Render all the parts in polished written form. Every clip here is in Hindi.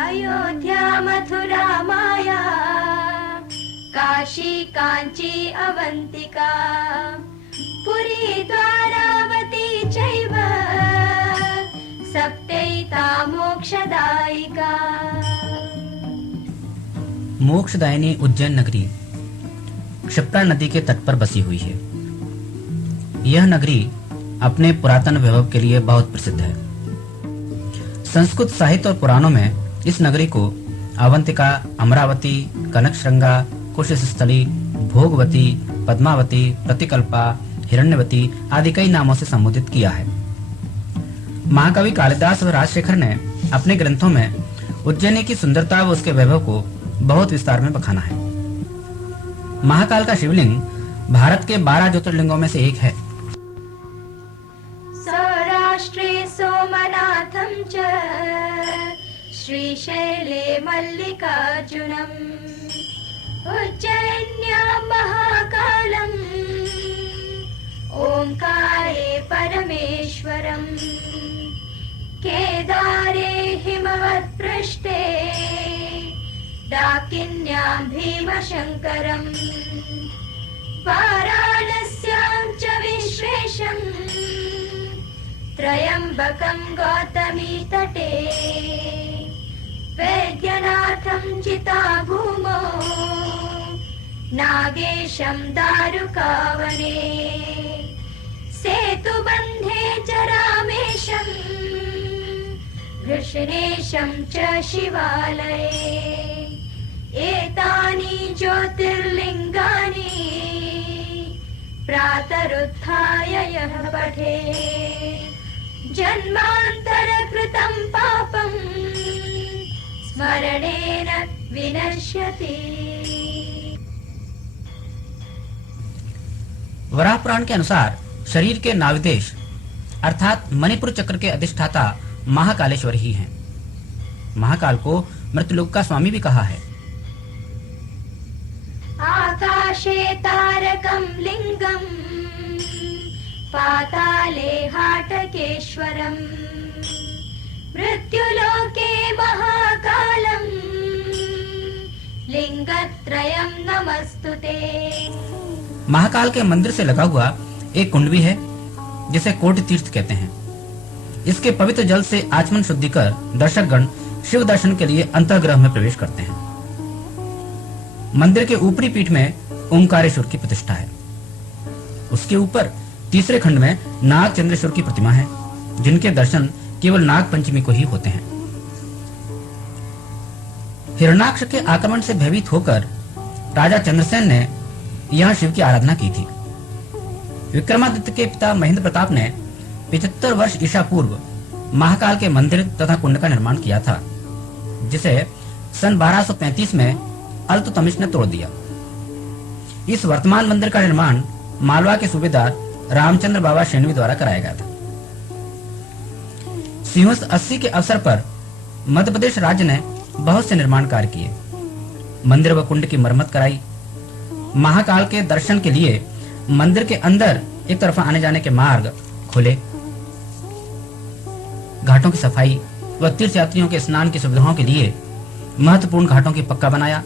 अयोध्या मथुरा माया काशी कांची अवंतिका पुरी द्वारावती चैव सप्तैता मोक्षदायिका। मोक्षदायिनी उज्जैन नगरी क्षिप्रा नदी के तट पर बसी हुई है। यह नगरी अपने पुरातन वैभव के लिए बहुत प्रसिद्ध है। संस्कृत साहित्य और पुराणों में इस नगरी को अवंतिका, अमरावती, कनकश्रृंगा, कुशस्थली, भोगवती, पद्मावती, प्रतिकल्पा, हिरण्यवती आदि कई नामों से संबोधित किया है। महाकवि कालिदास व राजशेखर ने अपने ग्रंथों में उज्जैनी की सुंदरता व उसके वैभव को बहुत विस्तार में बखाना है। महाकाल का शिवलिंग भारत के 12 ज्योतिर्लिंगों में से एक है। सौराष्ट्रे सोमनाथं च श्रीशैले मल्लिकार्जुनम् उज्जैन्यां महाकालम् ओंकारे परमेश्वरम् केदारे हिमवत्पृष्ठे डाकिन्यां भीमशङ्करम् वाराणस्यां च विश्वेशम् त्रयम्बकं गौतमी तटे वैद्यनाथं चिताभूमौ नागेशं दारुकावने सेतुबन्धे च रामेशं वृषणेशं च शिवालये एतानि ज्योतिर्लिङ्गानि प्रातरुत्थाय यः पठे जन्मान्तरकृतं पापं स्मरणेन विनश्यति। वराह पुराण के अनुसार शरीर के नाविदेश अर्थात मणिपुर चक्र के अधिष्ठाता महाकालेश्वर ही हैं। महाकाल को मृत्युलोक का स्वामी भी कहा है। आकाशे तारकं लिंगं पाताले हाटकेश्वरम् मृत्युलोके महाकालं लिंगत्रयं नमस्तुते। महाकाल के मंदिर से लगा हुआ एक कुंड भी है जिसे कोटि तीर्थ कहते हैं। इसके पवित्र जल से आचमन शुद्धि कर दर्शकगण शिव दर्शन के लिए अंतःगृह में प्रवेश करते हैं। मंदिर के ऊपरी पीठ में ओंकारेश्वर की प्रतिष्ठा है। उसके ऊपर तीसरे खंड में नाग चंद्रेश्वर की प्रतिमा है, जिनके दर्शन केवल नाग पंचमी को ही होते हैं। हिरण्याक्ष के आक्रमण से भयभीत होकर राजा चंद्रसेन ने यहाँ शिव की आराधना की थी। विक्रमादित्य के पिता महेंद्र प्रताप ने 75 वर्ष ईसा पूर्व महाकाल के मंदिर तथा कुंड का निर्माण किया था, जिसे सन 1235 में अल्तुतमिश ने तोड़ दिया। इस वर्तमान मंदिर का निर्माण मालवा के सूबेदार रामचंद्र बाबा शेणवी द्वारा कराया गया था। सिंहस्थ 80 के अवसर पर मध्य प्रदेश राज्य ने बहुत से निर्माण कार्य किए। मंदिर व कुंड की मरम्मत कराई। महाकाल के दर्शन के लिए मंदिर के अंदर एक तरफा आने जाने के मार्ग खोले। घाटों की सफाई व तीर्थ यात्रियों के स्नान की सुविधाओं के लिए महत्वपूर्ण घाटों की पक्का बनाया।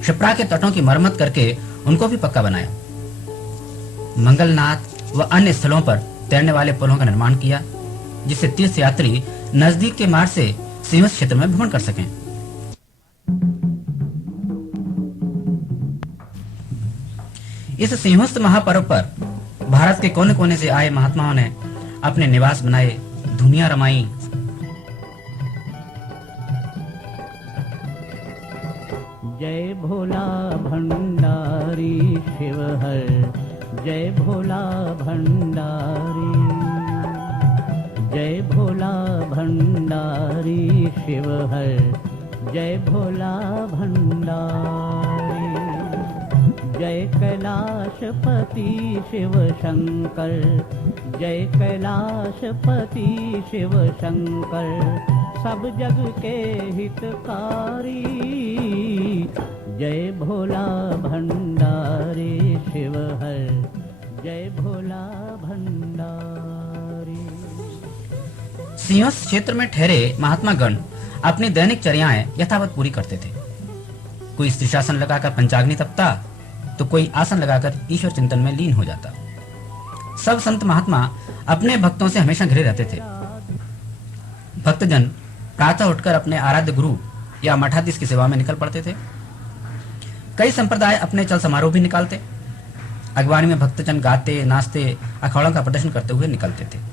क्षिप्रा के तटों की मरम्मत करके उनको भी पक्का बनाया। मंगलनाथ व अन्य स्थलों पर तैरने वाले पुलों का निर्माण किया, जिससे तीर्थ यात्री नजदीक के मार्ग से सिंहस्थ क्षेत्र में भ्रमण कर सकें। इस सिंहस्थ महापर्व पर भारत के कोने कोने से आए महात्माओं ने अपने निवास बनाए, धुनिया रमाई। जय भोला भंडारी शिव हर, जय भोला भंडारी, जय भोला भंडारी शिव हर, जय भोला भंडारी। जय कैलाशपति शिव शंकर, जय कैलाशपति शिव शंकर, सब जग के हितकारी। जय भोला भंडारी शिव हर, जय भोला भंडारी। सिंहस्थ क्षेत्र में ठहरे महात्मा गण अपनी दैनिक चर्याएं यथावत पूरी करते थे। कोई शीर्षासन लगाकर पंचाग्नि तपता तो कोई आसन लगाकर ईश्वर चिंतन में लीन हो जाता। सब संत महात्मा अपने भक्तों से हमेशा घिरे रहते थे। भक्तजन प्रातः उठकर अपने आराध्य गुरु या मठाधीश की सेवा में निकल पड़ते थे। कई संप्रदाय अपने चल समारोह भी निकालते। अगवानी में भक्तजन गाते नाचते अखाड़ों का प्रदर्शन करते हुए निकलते थे।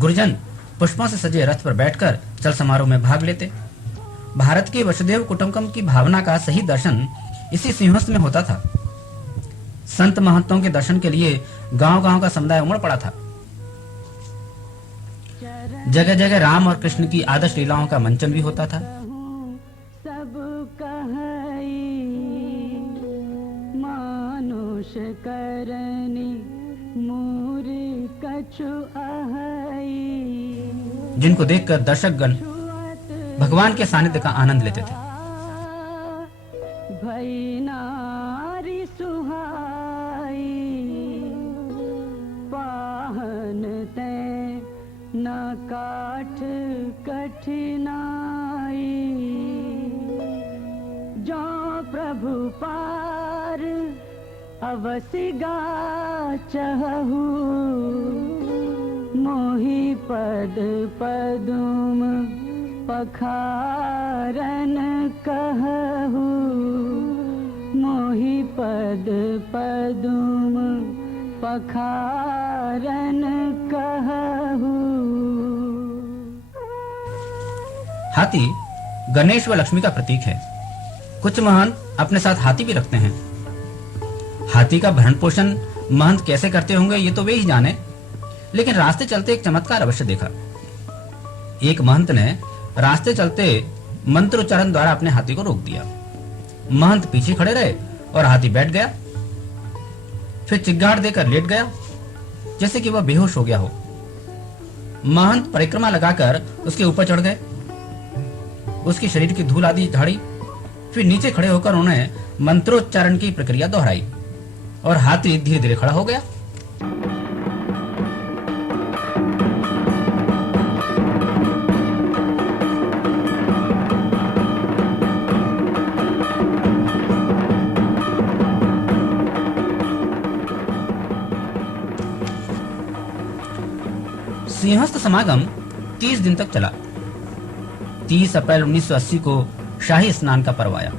गुरुजन पुष्पों से सजे रथ पर बैठकर चल समारोह में भाग लेते। भारत के वसुधैव कुटुंबकम की भावना का सही दर्शन इसी सिंहस्थ में होता था। संत महंतों के दर्शन के लिए गांव-गांव का समुदाय उमड़ पड़ा था। जगह जगह राम और कृष्ण की आदर्श लीलाओं का मंचन भी होता था। सब कहई मानुष करनी मूरी कछु अहई। जिनको देखकर दर्शकगण भगवान के सानिध्य का आनंद लेते थे। भई नारी सुहाई पाहन ते न काठ कठिनाई। जो प्रभु पार अवसि गाचहु मोहि पद पदुम पखारन कहु। मोहि पद पदुम पखारन कहु। हाथी गणेश व लक्ष्मी का प्रतीक है। कुछ महंत अपने साथ हाथी भी रखते हैं। हाथी का भरण पोषण महंत कैसे करते होंगे ये तो वे ही जाने, लेकिन रास्ते चलते एक चमत्कार अवश्य देखा। एक महंत ने रास्ते चलते मंत्रोच्चारण द्वारा अपने हाथी को रोक दिया। महंत पीछे खड़े रहे और हाथी बैठ गया, फिर चिग्गाड़ देकर लेट गया जैसे कि वह बेहोश हो गया हो। महंत परिक्रमा लगाकर उसके ऊपर चढ़ गए, उसके शरीर की धूल आदि झाड़ी, फिर नीचे खड़े होकर उन्होंने मंत्रोच्चारण की प्रक्रिया दोहराई और हाथी धीरे धीरे खड़ा हो गया। सिंहस्थ समागम 30 दिन तक चला। 30 अप्रैल 1980 को शाही स्नान का पर्व आया।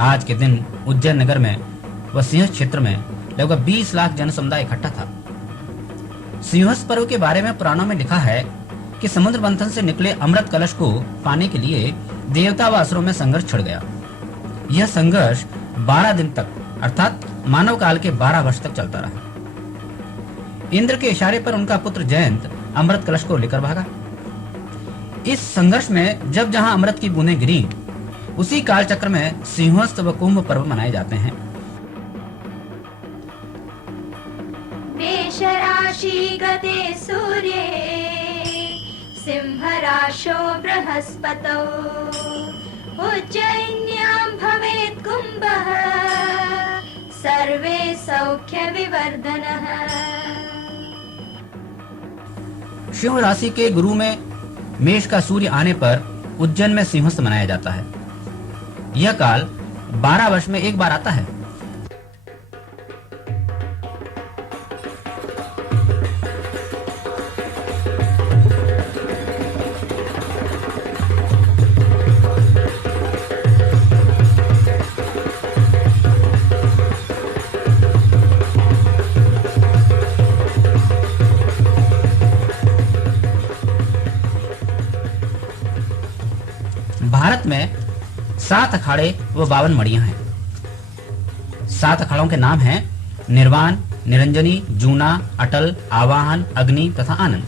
आज के दिन उज्जैन नगर में व सिंहस्थ क्षेत्र में लगभग 20 लाख जन समुदाय इकट्ठा था। सिंहस्थ पर्व के बारे में पुराणों में लिखा है कि समुद्र मंथन से निकले अमृत कलश को पाने के लिए देवता व असुरों में संघर्ष छिड़ गया। यह संघर्ष 12 दिन तक अर्थात मानव काल के 12 वर्ष तक चलता रहा। इंद्र के इशारे पर उनका पुत्र जयंत अमृत कलश को लेकर भागा। इस संघर्ष में जब जहां अमृत की बूंदें गिरी, उसी काल चक्र में सिंहस्थ व कुंभ पर्व मनाए जाते हैं। मेष राशि गते सूर्ये सिंह राशो बृहस्पतौ उज्जयिन्यां भवेत् कुंभः सर्वे सौख्य विवर्धनः। सिंह राशि के गुरु में मेष का सूर्य आने पर उज्जैन में सिंहस्थ मनाया जाता है। यह काल 12 वर्ष में एक बार आता है। भारत में 7 अखाड़े व 52 मड़ियां हैं। 7 अखाड़ों के नाम हैं निर्वाण, निरंजनी, जूना, अटल, आवाहन, अग्नि तथा आनंद।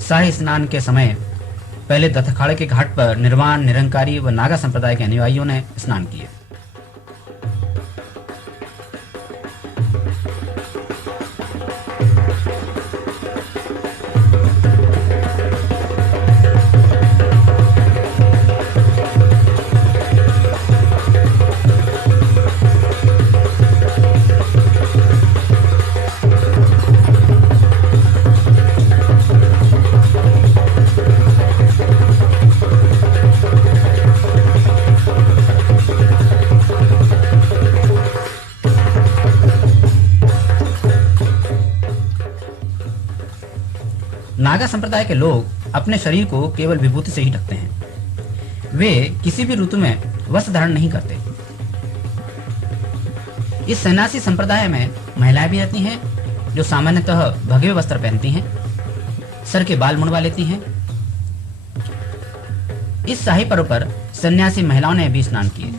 शाही स्नान के समय पहले दत्त अखाड़े के घाट पर निर्वाण, निरंकारी व नागा संप्रदाय के अनुयायियों ने स्नान किए। नागा संप्रदाय के लोग अपने शरीर को केवल विभूति से ही ढकते हैं। वे किसी भी ऋतु में वस्त्र धारण नहीं करते। इस सन्यासी संप्रदाय में महिलाएं भी रहती हैं जो सामान्यतः भगवे वस्त्र पहनती हैं, सर के बाल मुंडवा लेती हैं। इस शाही पर्व पर सन्यासी महिलाओं ने भी स्नान किए।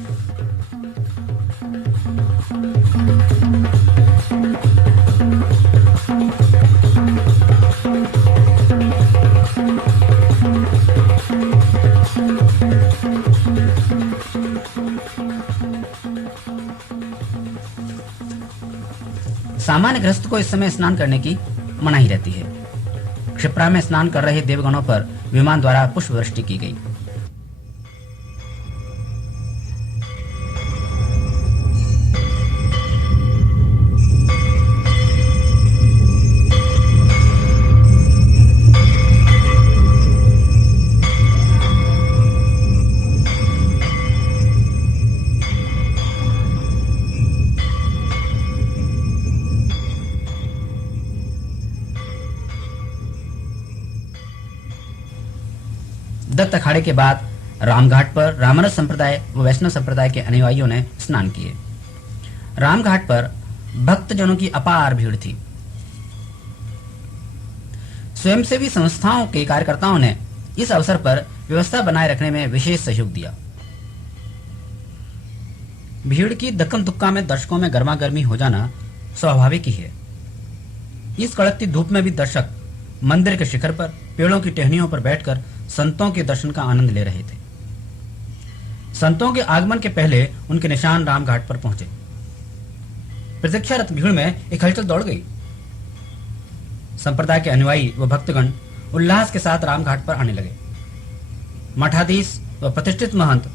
सामान्य गृहस्थ को इस समय स्नान करने की मनाही रहती है। क्षिप्रा में स्नान कर रहे देवगणों पर विमान द्वारा पुष्प वृष्टि की गई। दत्त अखाड़े के बाद रामघाट पर रामानुज संप्रदाय व वैष्णव संप्रदाय के अनुयायियों ने स्नान किए। रामघाट पर भक्तजनों की अपार भीड़ थी। स्वयंसेवी संस्थाओं के कार्यकर्ताओं ने इस अवसर पर व्यवस्था बनाए रखने में विशेष सहयोग दिया। भीड़ की दक्कम दुक्का में दर्शकों में गर्मा गर्मी हो जाना स्वाभाविक ही है। इस कड़कती धूप में भी दर्शक मंदिर के शिखर पर पेड़ों की टहनियों पर बैठकर संतों के दर्शन का आनंद ले रहे थे। संतों के आगमन के पहले उनके निशान रामघाट पर पहुंचे। प्रतीक्षारत भीड़ में एक हलचल दौड़ गई। संप्रदाय के अनुयायी व भक्तगण उल्लास के साथ रामघाट पर आने लगे। मठाधीश व प्रतिष्ठित महंत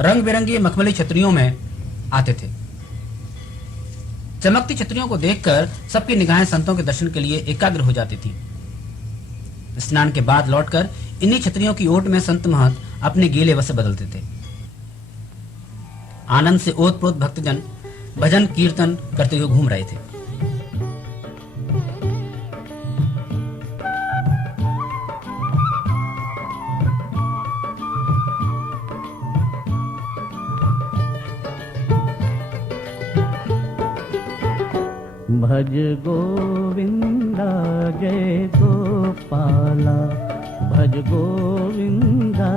रंग बिरंगी मखमली छतरियों में आते थे। चमकती छतरियों को देखकर सबकी निगाहें संतों के दर्शन के लिए एकाग्र हो जाती थी। स्नान के बाद लौटकर इन्हीं छतरियों की ओट में संत महंत अपने गीले वस्त्र बदलते थे। आनंद से ओतप्रोत भक्तजन भजन कीर्तन करते हुए घूम रहे थे। भज गोविंदा जय गोपाला, भज गोविंदा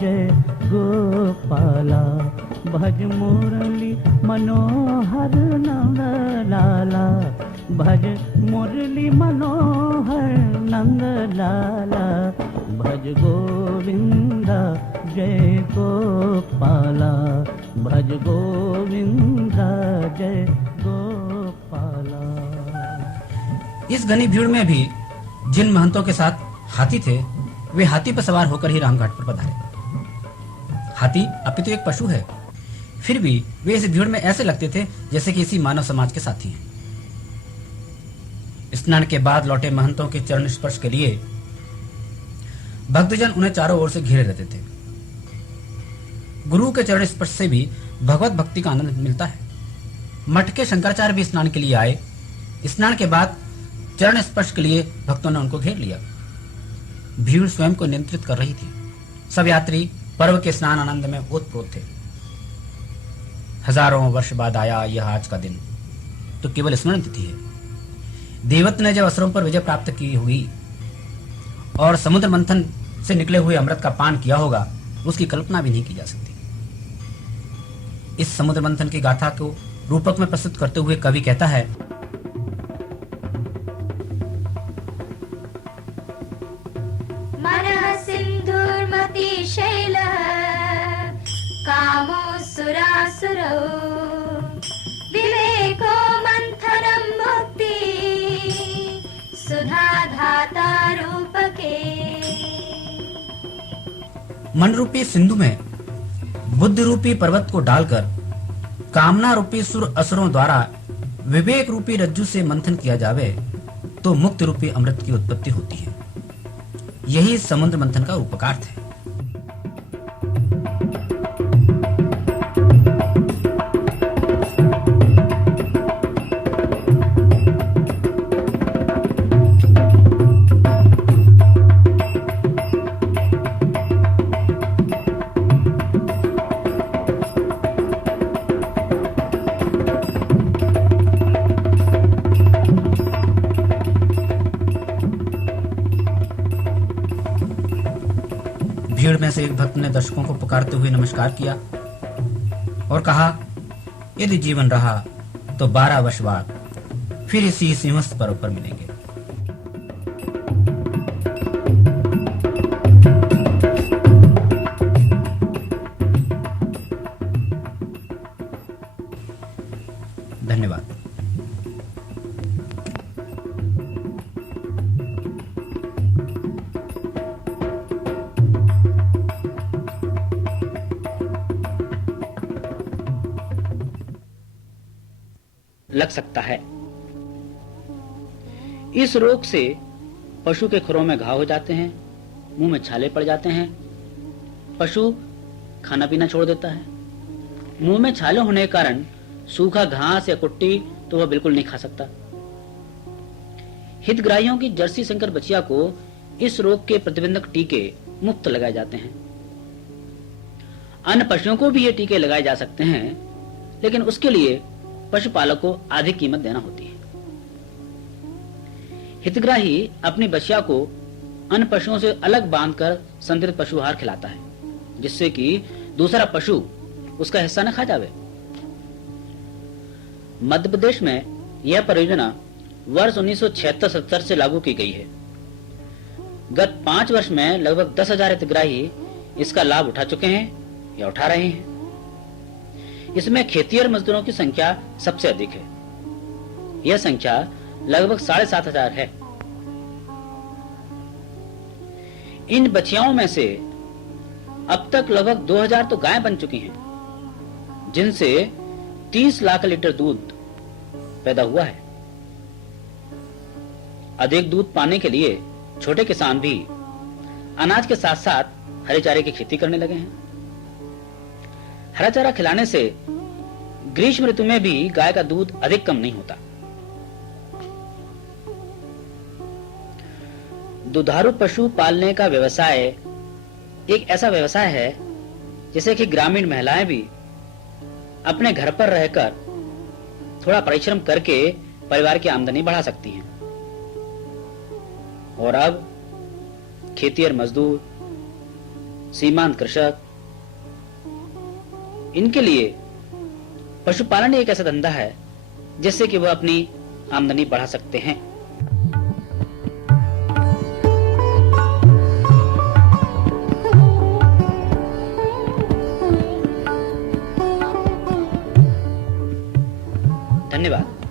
जय गोपाला, भज मुरली मनोहर नंद लाला, भज मुरली मनोहर नंद लाला, भज गोविंदा जय गोपाला, भज गोविंदा जय गोपाला। इस घनी भीड़ में भी जिन महंतों के साथ हाथी थे, वे हाथी पर सवार होकर ही रामघाट पर पधारे। हाथी अपितु एक पशु है, फिर भी वे इस भीड़ में ऐसे लगते थे जैसे कि इसी मानव समाज के साथी हैं। स्नान के बाद लौटे महंतों के चरण स्पर्श के लिए भक्तजन उन्हें चारों ओर से घेरे रहते थे। गुरु के चरण स्पर्श से भी भगवत भक्ति का आनंद मिलता है। मठ के शंकराचार्य भी स्नान के लिए आए। स्नान के बाद चरण स्पर्श के लिए भक्तों ने उनको घेर लिया। भीड़ स्वयं को नियंत्रित कर रही थी। सब यात्री पर्व के स्नान आनंद में ओतप्रोत थे। हजारों वर्ष बाद आया यह आज का दिन तो केवल स्मरण तिथि है। देवत ने जब असुरों पर विजय प्राप्त की होगी और समुद्र मंथन से निकले हुए अमृत का पान किया होगा, उसकी कल्पना भी नहीं की जा सकती। इस समुद्र मंथन की गाथा को रूपक में प्रस्तुत करते हुए कवि कहता है, मनः सिन्धुर्मति शैल कामो सुरासुरौ विवेको मंथनं मुक्ति सुधा धाता रूपके। मन रूपी सिंधु में बुद्ध रूपी पर्वत को डालकर कामना रूपी सुर असुरों द्वारा विवेक रूपी रज्जु से मंथन किया जावे तो मुक्ति रूपी अमृत की उत्पत्ति होती है। यही समुद्र मंथन का रूपकार्थ है। से एक भक्त ने दर्शकों को पुकारते हुए नमस्कार किया और कहा, यदि जीवन रहा तो 12 वर्ष बाद फिर इसी सिंहस्थ पर्व पर मिलेंगे। धन्यवाद। लग सकता है। इस रोग से पशु के खुरों में घाव हो जाते हैं, मुंह में छाले पड़ जाते हैं, पशु खाना पीना छोड़ देता है। मुंह में छाले होने के कारण सूखा घास या कुट्टी तो वह बिल्कुल नहीं खा सकता। हितग्राहियों की जर्सी संकर बछिया को इस रोग के प्रतिबंधक टीके मुफ्त लगाए जाते हैं। अन्य पशुओं को भी ये टीके लगाए जा सकते हैं, लेकिन उसके लिए पशुपालक को अधिक कीमत देना होती है। हितग्राही अपनी बछिया को अन्य पशुओं से अलग बांधकर संतरित पशु आहार खिलाता है, जिससे कि दूसरा पशु उसका हिस्सा न खा जावे। मध्य प्रदेश में यह परियोजना वर्ष 1976-77 से लागू की गई है। गत 5 वर्ष में लगभग 10,000 हितग्राही इसका लाभ उठा चुके हैं या उठा रहे हैं। इसमें खेतिहर मजदूरों की संख्या सबसे अधिक है। यह संख्या लगभग 7,500 है। इन बछियाओं में से अब तक लगभग 2,000 तो गायें बन चुकी हैं, जिनसे 30 लाख लीटर दूध पैदा हुआ है। अधिक दूध पाने के लिए छोटे किसान भी अनाज के साथ साथ हरे चारे की खेती करने लगे हैं। हरा चारा खिलाने से ग्रीष्म ऋतु में भी गाय का दूध अधिक कम नहीं होता। दुधारू पशु पालने का व्यवसाय एक ऐसा व्यवसाय है जिसे कि ग्रामीण महिलाएं भी अपने घर पर रहकर थोड़ा परिश्रम करके परिवार की आमदनी बढ़ा सकती हैं। और अब खेतिहर मजदूर, सीमांत कृषक, इनके लिए पशुपालन एक ऐसा धंधा है जिससे कि वह अपनी आमदनी बढ़ा सकते हैं। धन्यवाद।